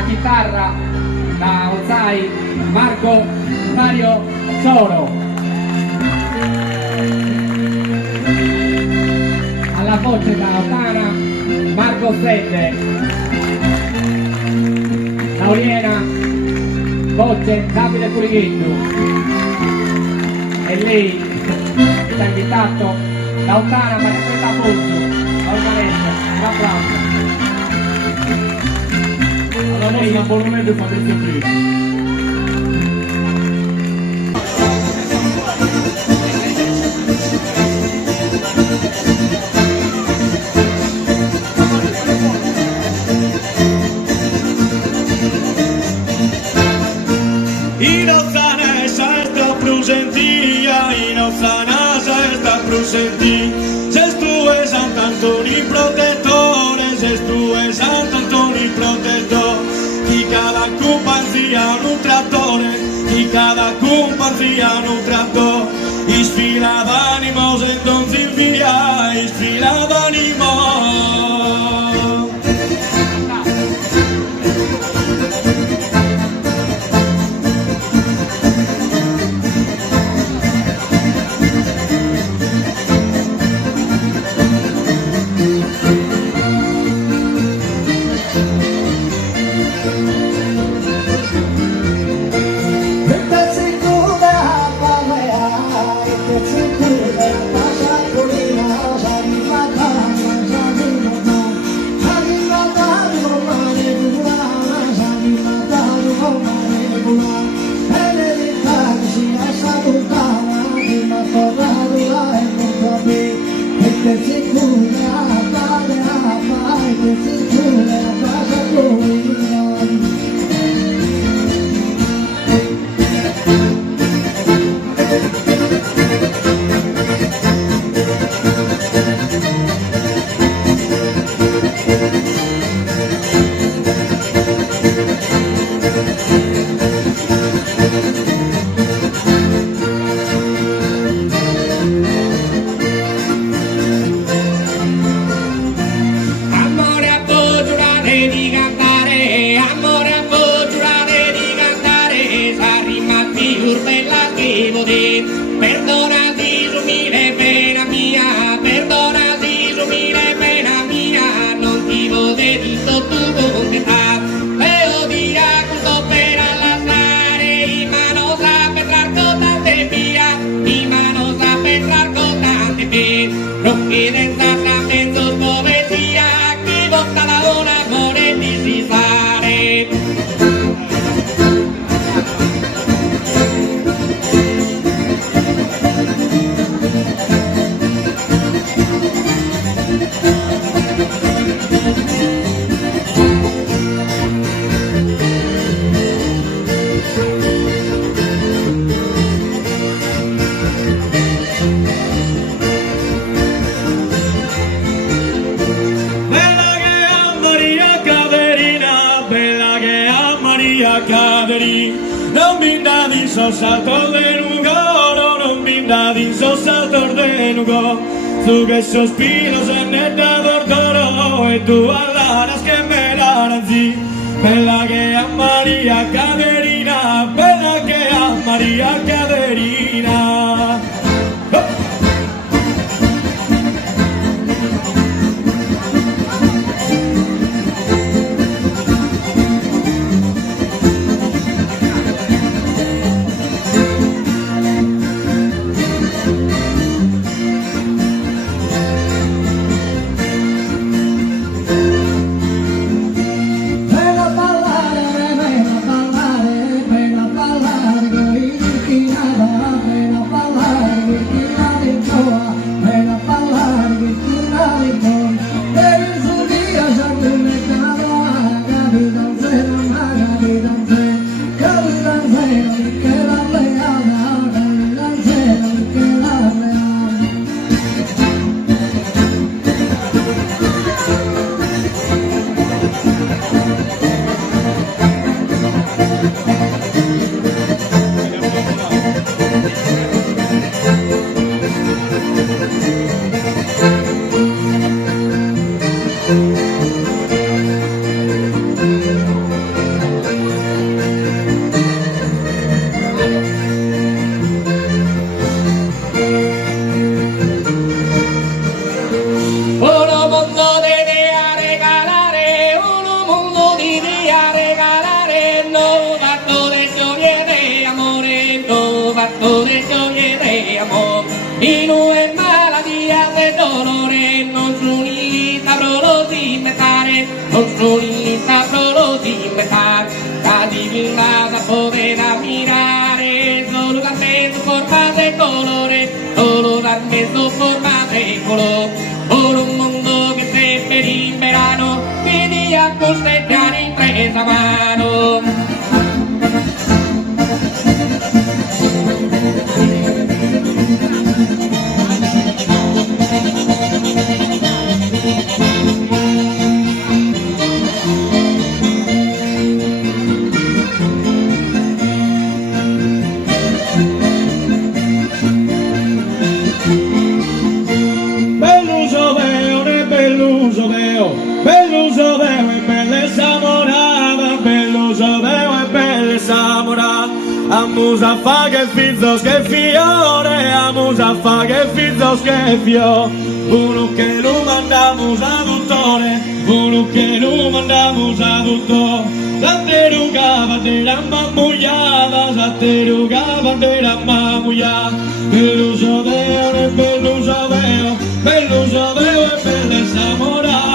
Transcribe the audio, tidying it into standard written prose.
alla chitarra da Ozai Marco Mario Soro, alla voce da Otana Marco Sette, da Oriena voce Davide Purighetto, e lei che ci ha invitato da Otana Maria Pozzo, organetta, un applauso. La nostra Borromeo Fabrizio Prima. Senti, se tu è Sant'Antonio protettore, se tu è Sant'Antonio protettore, chi cada companzia un trattore, chi cada companzia un trattore, ispira d'animo se non si via, ispira d'animo. Non binda di salto de nugo, non binda di salto de nugo, su che sospiro se ne da dordoro e tu allaras che me l'aranzi, bella che a Maria Caterina, bella che a Maria Caterina. Bella ballare, canto de gioia e de amor. Y no es malattia de dolore, non sono lì saprò diventare, non sono lì saprò diventare, la divinità poter ammirare, solo dal mezzo forma de colore, solo dal mezzo forma de color, por un mondo che seppe liberano, quindi a costeggiare in presa mano. Belluso veo e bellezza morada, belluso veo e bellezza morada. Amusa fa che fizzos che fiore, amusa fa che fizzos che fio. Uno che lo mandamos a dottore, uno che lo mandamos a dottore. Zatteruga bandera mamullada, zatteruga bandera mamullada. Belluso veo e belluso veo, belluso veo e bellezza morada.